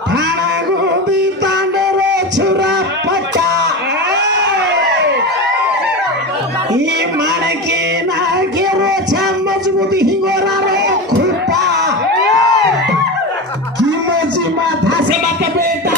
थाना गोदी तांडरो छुरा पट्टा ई माणके ना गेरो छा मजबूती हिंगोरा रे खुट्टा की मजी माथा से बाप बेटा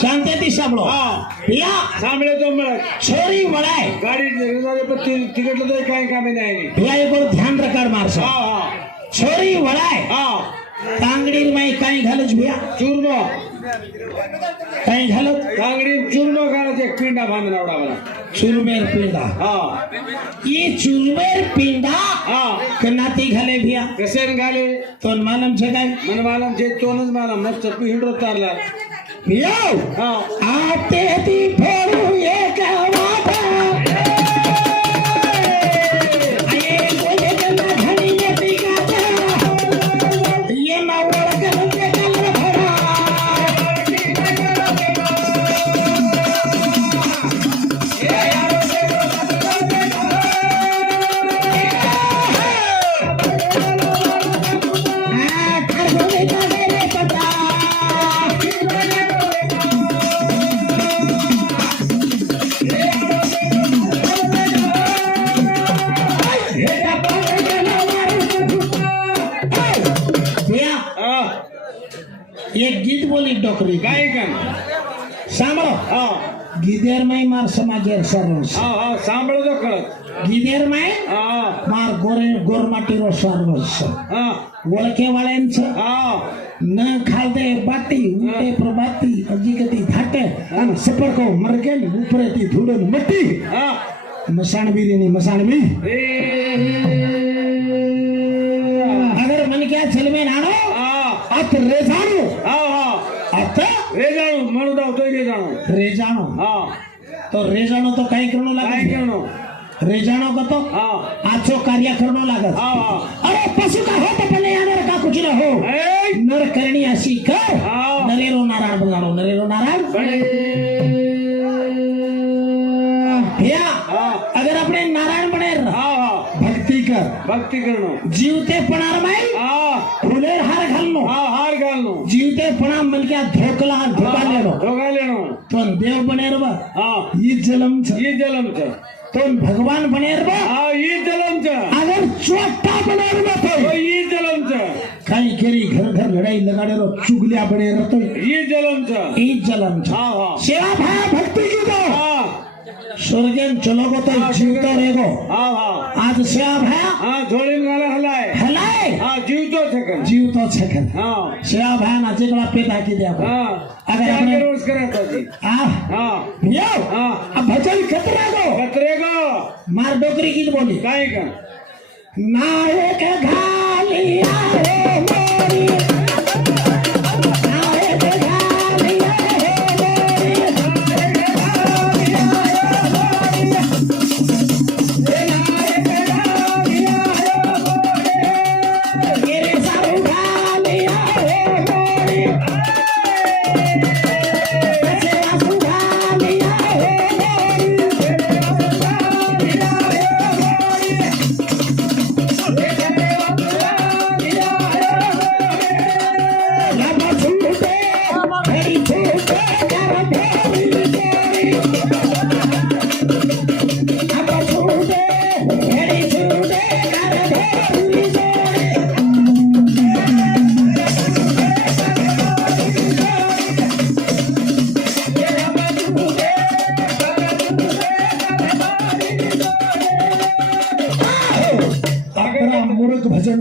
शांति सामलो या सामले तो छोरी वळाय गाडी तिकीट तो काही कामे नाही या एक ध्यान रकार मारसा छोरी वळाय तांगडीर माई काही घालच भिया चूर्ण काही घालत तांगडी चूर्ण घालच एक पिंडा बांधून आवडा मला चुरमेर पिंडा ये चुरमेर पिंडा कनाती घाले भिया कसे घाले तोन मालम छे काय मन मालम छे तोनच मालम मस्त पिंडो तारला भियाव आते ती फेरू एक वाटा आये कोले कना घणी ने पिकाता ये मावळ करते कलर भरा एक गीत बोली डोकरी काय सांभळो गिदेर माई मार समाजेर सर्वस सांभळो तो कळत गिदेर माई मार गोरमाटीरो सर्वस ओळखे वाळ्यांचं न खालते बाटी उलटे प्रभाती अजिगती थाटे आणि सपरको मरगेल उपरे ती धुडन मट्टी मसाणबीरी मसाणबी अगर मन क्या चलमे नानो अत रेजाणो अत रेजाणो म्हणू दाव तो रेजाणो तो रेजाणो तो काही करणो लागत रेजाणो का तो आचो कार्य करणो लागत अरे पशु का हो तो पहले यार का कुछ ना हो नर करणी अशी कर नरेरो नारायण बनानो नरेरो नारायण भैया अगर अपने नारायण बने भक्ती करणो जीवते पणार माई फुलेर हार घालनो जीवते पणा मन क्या धोका लेनो तो देव बनेर बा ई जलम छ तो भगवान बनेर बा ई जलम छ अगर चोटा बनेर बा तो ई जलम छ काही केरी घर लढाई लगाडेरो चुगल्या बनेर तो ई जलम छ सेवा भाव भक्ति की दो स्वर्गेन चलो गो तो जीवतो रेगो आज सेवा भाया झोळीन गाला हलाय जीवतो छकन सेवा भाया ना जेगला पेट हाकी दे अगर अपने रोज कराता जी यो अब भजन खतरेगो मार डोकरी गीत बोली काय का नायक घालिया रे मोरी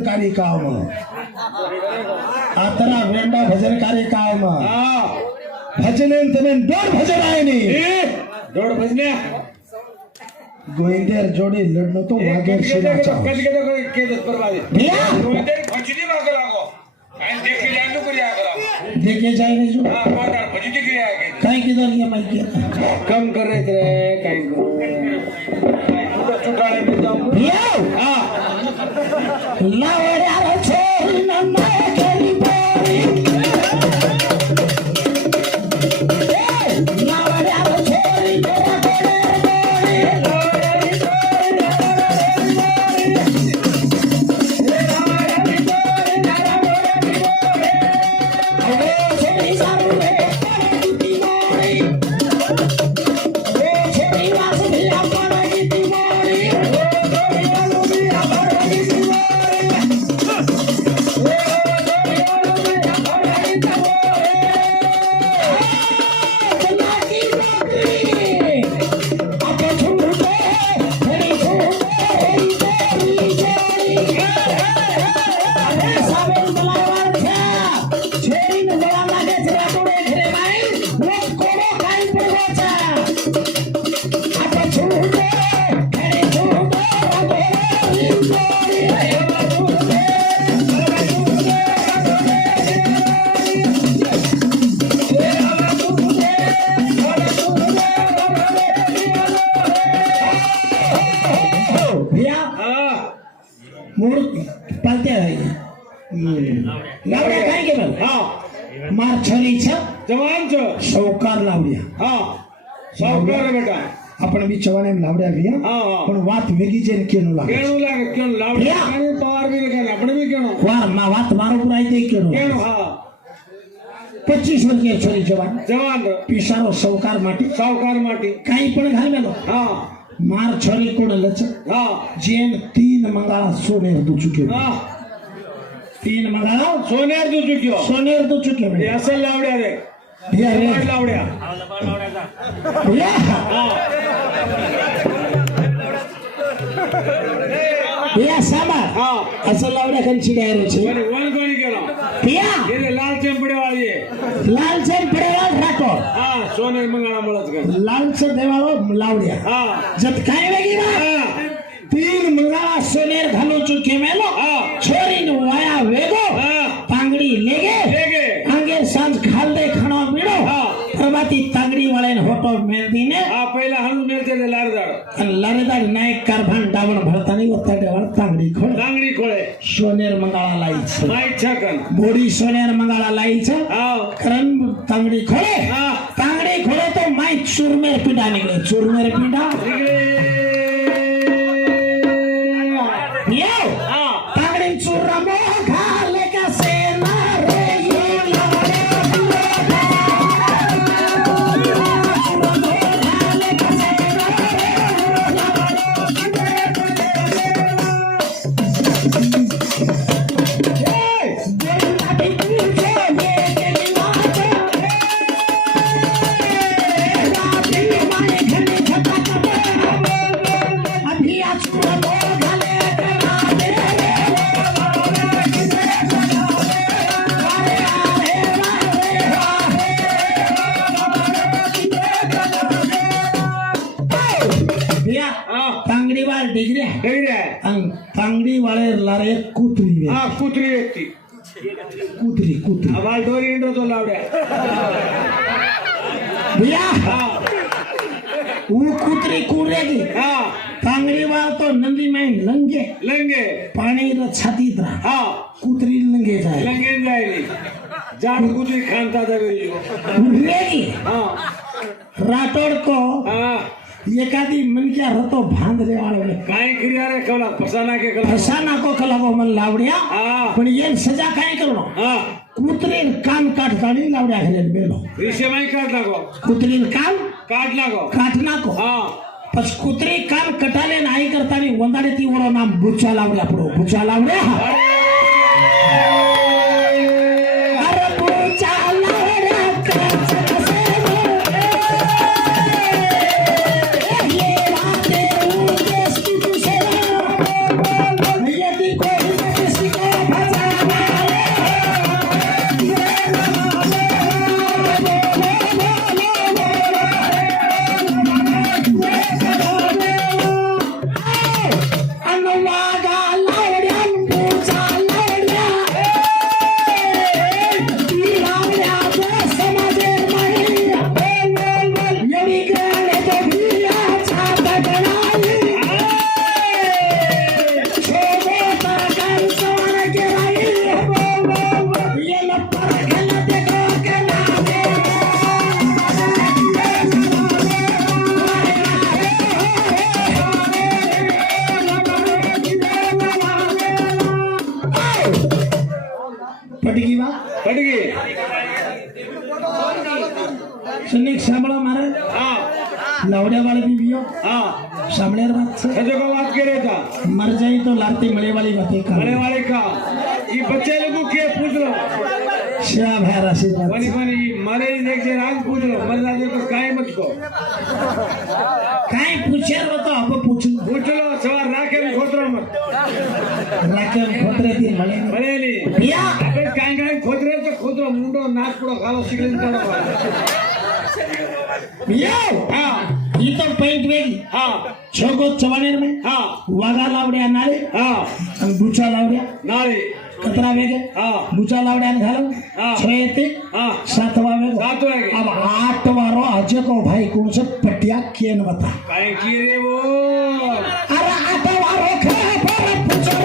भजनकारी काम आतरा वेंडा भजनकारी काम भजने તમે દોઢ ભજન આય ની દોઢ ભજને ગોવિંદર જોડી લડનો તો વાગેર શિરા ચાવ કદ કે દસ બરબાદી ગોવિંદર ભજની વાગે લાગો કાઈ દેખી જાય તો કરી આગળ देखे जाए नहीं जो हां माता भजती के आगे काई किधर ये माइक कम कर रहे थे काई तो चुटाने में जाऊं भैया हां लावड़े आरो छोरी नन्ना केली बोरी लावड़े आरो छोरी तेरा बोरी लावड़े छोरी लावड्या काय केलं हा मार छरीचा जवान छ सावकार लावड्या हा सावकार बेटा आपण बी चवाने लावड्या गया पण वात वेगी जे केनो लागे लावड्या आणि पार बी लगा आपण बी केनो वार मा वात मारो पुराई दे केनो हा 25 वर्षीय छरी जवान पिसारो सावकार माटी काही पण घालमेलो हा मार छरी कोण लच हा जेन 3 मंगाळा सोने दु चुके हा 3 मंगाळा सोनेर दु चुके म्हणजे असं लावड्या रे लावड्या या सामा असं लावड्या कंची गायरो छे वन कोणी केलो पिया हे लाल चंपडेवाळी लाल चंपडेवाळ राठो हा सोनेर मंगाळा मुळच कर लालच देवाळो लावड्या हा जत काय वेगी ना 3 मंगाळा सोनेर घालो चुके मेलो छोरी नु वाया वेगो तांगड़ी लेगे आगे सांझ खाल दे खाना पीड़ो प्रभाती तांगड़ी वाले ने होटो मेहंदी ने पहला हम मेलते थे लारेदार नायक कारभान डावण भरता नहीं होता डावण तांगड़ी खोले सोनेर मंगाळा लाईच माई छकन बोडी सोनेर मंगाळा लाईच करन तांगड़ी खोले तो माई चूरमेर पीड़ा निकले तांगड़ी चूरमा खाले का सेना रे तांगड़ी वाले डिग्री तांगड़ी वाले लारे कुतरी व्यक्ति कुतरी आवाज डोरी इंडो तो लावड्या भैया वो कुतरी कूरेगी तांगड़ी वाला तो नंदी में लंगे पानी रा छाती तरा कुतरी लंगे जाएगी जान कुतरी खानता जाएगी राठौड़ को एखादी मन क्या रतो भांदरे वाले काय क्रिया रे कला फसाना को कला को मन लावड्या पण ये सजा काय करणो कुत्रीन कान काटतानी लावड्या घरे बेलो विषय माई काट लागो कुत्रीन कान काट नाको पछ कुत्री कान कटाले नाही करतानी वंदाडे ती वरो नाम बुचा लावड्या पडो बुचा लावड्या अरे बुचा लावड्या સનિક સાંભળો મારે લાવડિયા વાળી બીવીઓ સાંભળ્યા વાત છે હજુ કો વાત કરે તા મર જાય તો લારતી મળે વાળી વાત એક મળે વાले का ये बच्चे लोगों के पूछ लो શ્યા ભાઈ આશીર્વાદ बनी बनी मरे देख जे राग पूछ लो मर जाते तो काहे मत को કાઈ પૂછ્યા તો હવે પૂછું पूछ लो सवार राखे में खोतरो मत રાકે ખોતરેથી મળે મળે ની ભૈયા अबे काहे काहे खोतरे तो खोतरो मुंडो नाक पुड़ो खालो सिगरेट तड़ो ભૈયા हां ઈ તો પેન્ટ વેગી हां છોગો ચવાનેર में हां વાગા લાવડ્યા નાલે हां અને બુચા લાવડ્યા नारी કતરા વેગે हां બુચા લાવડ્યા ને ઘાલો હા. 6 થી हां 7 વાગે 7 वागे अब 8 वारो अजय को भाई कौन से पटिया केन बता काहे की रे वो अरे 8 वारो खा पर पूछो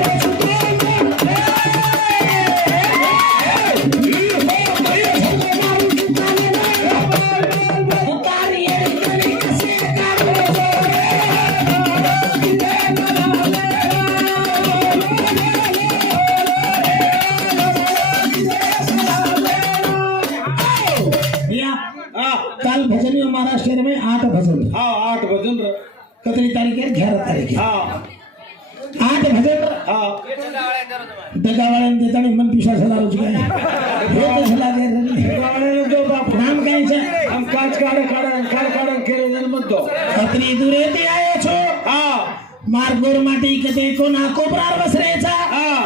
कल भजन में महाराष्ट्र में 8 भजन हां 8 भजन कतरी तारीख है 11 तारीख है हां 8 भजन हां दगावाळ्याने देताना मन पिशा झाला रोज काय हे तर झाला दे गावाने जो बाप नाम काय છે हम काच काढ केले जन म्हणतो कतरी दूरे ते आयो છો हां मार्गोर माटी कते को ना कोपरार बसरेचा हां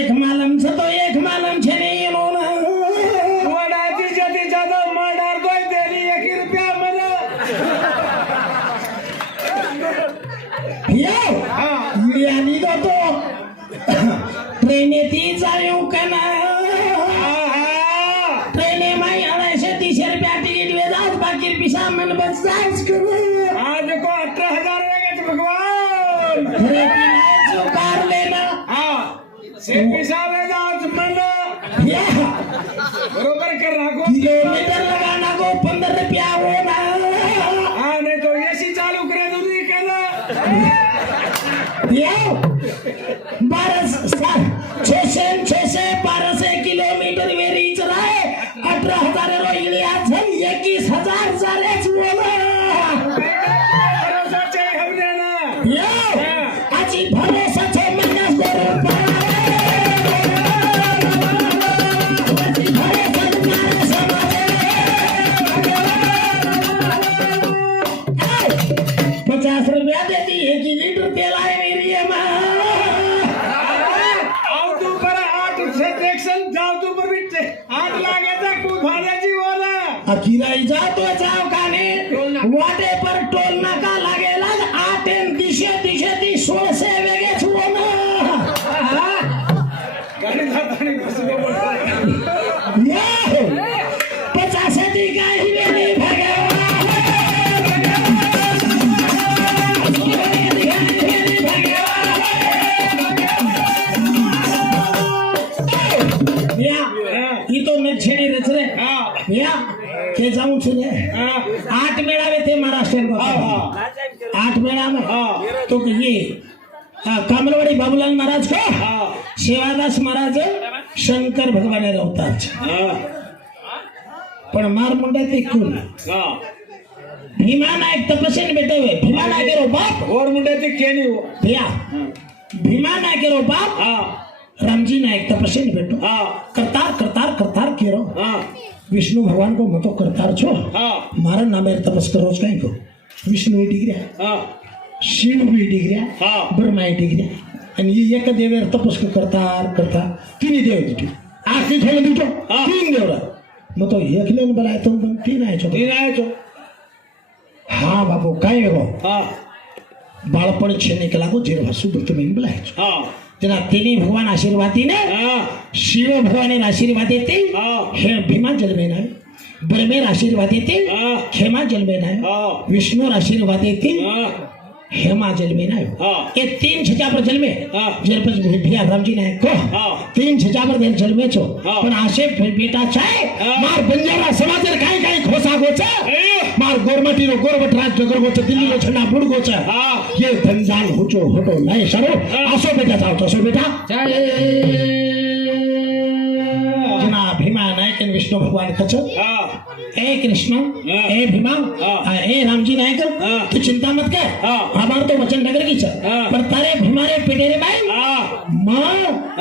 एक मालम छ तो एक मालम छे ने येनो ना वडाती जती जादा मर्डर कोई देनी 1 रुपया मला यो हां इडियानी तो ट्रेनेती जायो कना हां ट्रेने माई 230 रुपया टिकट वे जाओ बाकी पिसा मन बस जाओ करो आज को 18000 वेगेच भगवान अरे पिलाय कार लेना हां से पैसा वे जाओ मन या बरोबर कर राखो किलोमीटर लगाना को 15 रुपया हो ना हां नहीं तो एसी चालू करे तो नहीं कहना या 1200 किलोमीटर वे रीच रहा है 18000 रो इलिया झन 21000 जारेच बोला भरोसा चाहिए हमने ना या आजी भरोसा छे महीना करो ₹50 देती है कि लीटर तेल आए मेरी आओ तू पर 8 से सेक्शन जाओ तू पर बिट्टे 8 लागायचा खूप भाड्याची बोला अखिराई जातो जाव काने वाटे पर टोल नाका लागेला 8 एन दिशे 1600 वेगेच होना गाडी जाताना बसलो बोलतो या 50 दी काही वेली ઈ તો મેં છેડી રચ રે हां या के जाऊं છું ને हां 8 मेळावे ते महाराष्ट्र को हां 8 मेळा में हां तो ये कामलवाड़ी बाबूलाल महाराज को हां सेवादास महाराज शंकर भगवान अवतार છે हां પણ માર મુંડા તે कोण हां भीमा नायक तपस्याने भेटवे भीमा नायकेरो बाप और मुंड्याची केणी हो भैया भीमा नायकेरो बाप हां रामजी नायक तपस्याने भेटो हां करतार केरो हां विष्णु भगवान को मतो करतार छो हां मारा नामे तपस करो कहीं को विष्णु डिग्र्या हां शिव भी डिग्र्या हां ब्रह्मा डिग्र्या आणि एक देवेर तपस करता तिन्ही देव दिटो आखी थोडं दिटो तीन देवरा मग तो एकले बोलाय तो तीन आहे छो तीन आहे छो हा बाबू काय वेगो हां बाळपण छेने कला को जेर भासु भक्त में बोलाय छो हां तेना तेनी भगवान आशीर्वादी ने हां शिव भगवान आशीर्वाद देते हां हे भीमा जन्मे नाही ब्रह्मेर आशीर्वाद देते हां हेमा जन्मे नाही हां विष्णुर आशीर्वाद देते हां हेमा जन्मे नाही हां ये 3 छजा पर जन्मे हां जरपस भैया रामजी नायक को हां 3 छजा पर देन जन्मे छो हां. पण आशे बेटा छाय हां. मार बंजारा समाजर काय काय खोसा गोचा ए मार गोरमटी रो गोरबट राज नगर गोचा दिल्ली रो छना बुड गोचा हां ये धनदान होचो होटो नाही सरो हां. आसो बेटा जाओ तो सो बेटा जय जना भीमा नायक आणि विष्णु भगवान कच हां ए कृष्ण ए भीमा ए रामजी नायक तू चिंता मत कर हमार तो वचन नगर की चल पर तारे भीमारे पेटे रे भाई मां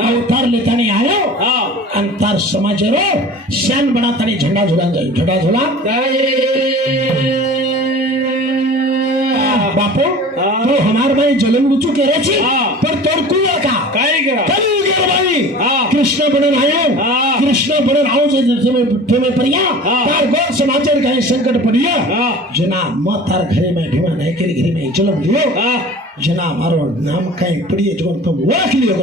अवतार लेता नहीं आयो अंतर समाज रो शान बना तारे झंडा झूला बापू तो हमार भाई जलम रुचु कह रहे छी पर तोर कुआ का काय करा कली उगे भाई कृष्ण बनन आयो कृष्ण बनन आओ जे ठेमे परिया तार गो समाचार का संकट पड़िया जना म तार घरे में भीमा नहीं के घरे में जलम लियो जना मारो नाम कई पड़िए जो तुम ओळख लियो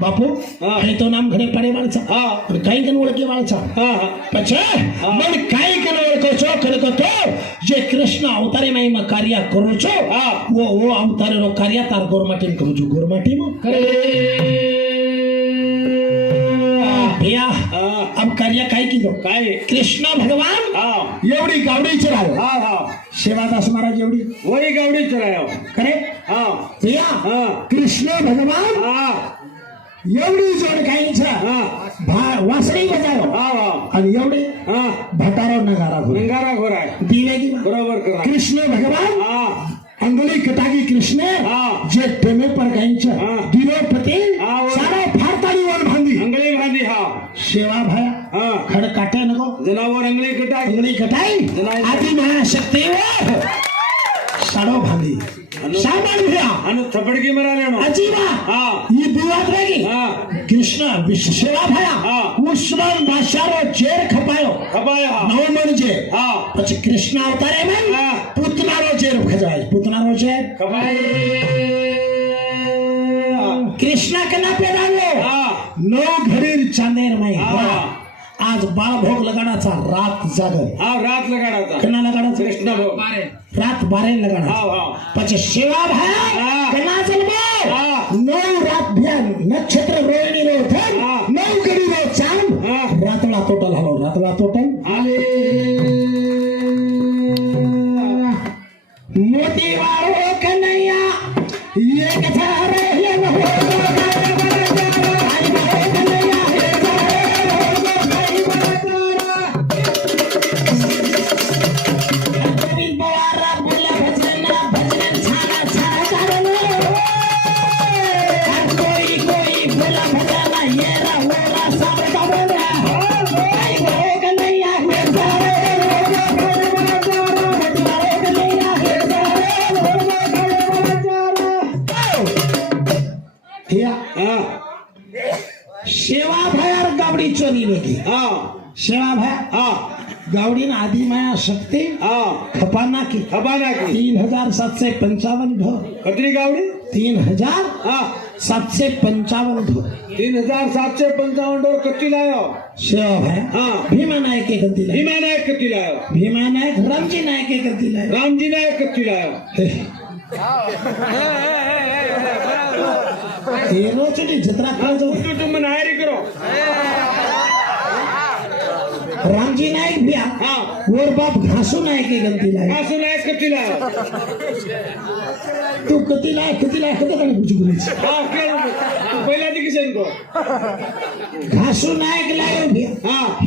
बापू हे तो नाम घरे पड़े वाला छा और कई कन ओळखे वाला छा पछे मन कई कन ओळखो छो खलको तो जे कृष्ण अवतारे में कार्य करू छो वो अवतारे रो कार्य तार गोरमाटी में करू छो गोरमाटी में करे भैया अब कार्य काय की दो काय कृष्ण भगवान एवढी गावडी चरायो सेवादास महाराज एवढी वही गावडी चरायो करे भैया कृष्ण भगवान एवढी जोड काही वासळी बजायो आणि एवढे भटारो नगारा घोरा दिवे की बरोबर करा कृष्ण भगवान अंगली कटागी कृष्ण जे टेमे पर गायच्या दिनोपती सारा फारताळी वर भांदी अंगली भांदी सेवा भाया खड काटे नको जनावर अंगली कटाई आदि महाशक्ती साडो भांदी सामान भैया अनु थपड़की मरा लेनो अजीबा ये दुआत रहेगी कृष्ण सेवा भाया उस्मान बादशाह जेर खपायो नव म्हणजे પછી કૃષ્ણ અવતારે में પૂતનારો જેર ખજાય પૂતનારો જેર कृष्ण कना पेरालो नौ घडीर चांदेर में आज बाळ भोग लगाडाचा रात जागर रात लगाडाचा कना लगाडाचा कृष्ण भोग रात बारे लगाडा પછી सेवा भाया कना चलबो नौ रात भ्या नक्षत्र रोहिणी रो थन नौ घडी रो चांद रातला टोटल हलो रातला टोटल मोती वाळो कन्हैया ये कथा रे ये सेवा भयार गावडी चोरी वेगी सेवा भया गावडी ना आदि माया शक्ति खपाना की 3755 घर कतरी गावडी 3755 घर 3755 डोर कच्ची लायो सेवा भया भीमा नायक के गति लायो भीमा नायक कच्ची लायो भीमा नायक रामजी नायक के गति लायो रामजी नायक कच्ची लायो तेरो चटी जतरा कर दो तुम नायरी करो रामजी नायक भी और बाप घासू नायक की गलती लाए घासू नायक कती लायो तू कती लाए कती नहीं कुछ गुरीच पहिला दिखी सेन को घासू नायक लायो भी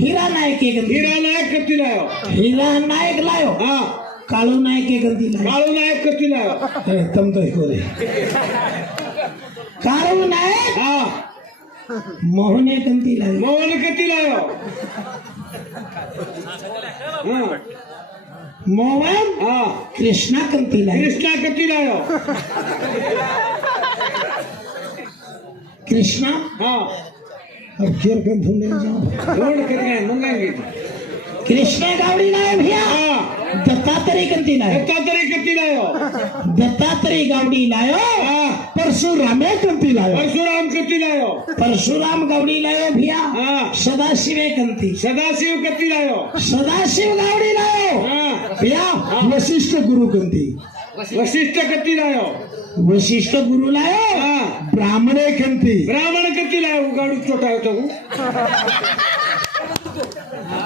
हीरा नायक की गलती हीरा नायक कती लायो हीरा नायक लायो कालू नायक की गलती लायो कालू नायक कती लायो तुम तो एक रे कालू नायक मोहने गलती लायो मोहन कती लायो मोहन कृष्णा कंती लायो कृष्णा कती लायो कृष्णा अब फिर कम ढूंढने जाओ ढूंढ कर गए मंगाएंगे कृष्णा गावड़ी लायो भैया दत्तात्रेय कंती लायो दत्तात्रेय कती लायो दत्तात्रेय गावड़ी लायो परशुरामे कंती लायो परशुराम कती लायो परशुराम गावड़ी लायो भैया सदाशिवे कंती सदाशिव कती लायो सदाशिव गावड़ी लायो भैया वशिष्ठ गुरु कंती वशिष्ठ कती लायो वशिष्ठ गुरु लायो ब्राह्मणे कंती ब्राह्मण कती लायो गाड़ी छोटा है तो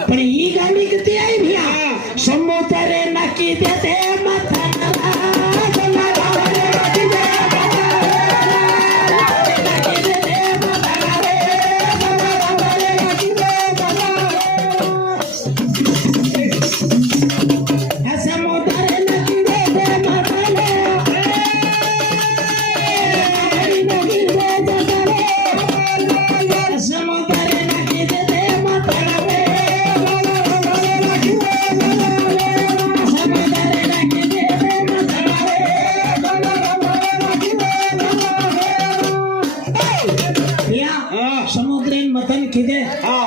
पण ही गावडी किती आहे भैया समुद्रे नकी देते मथा किती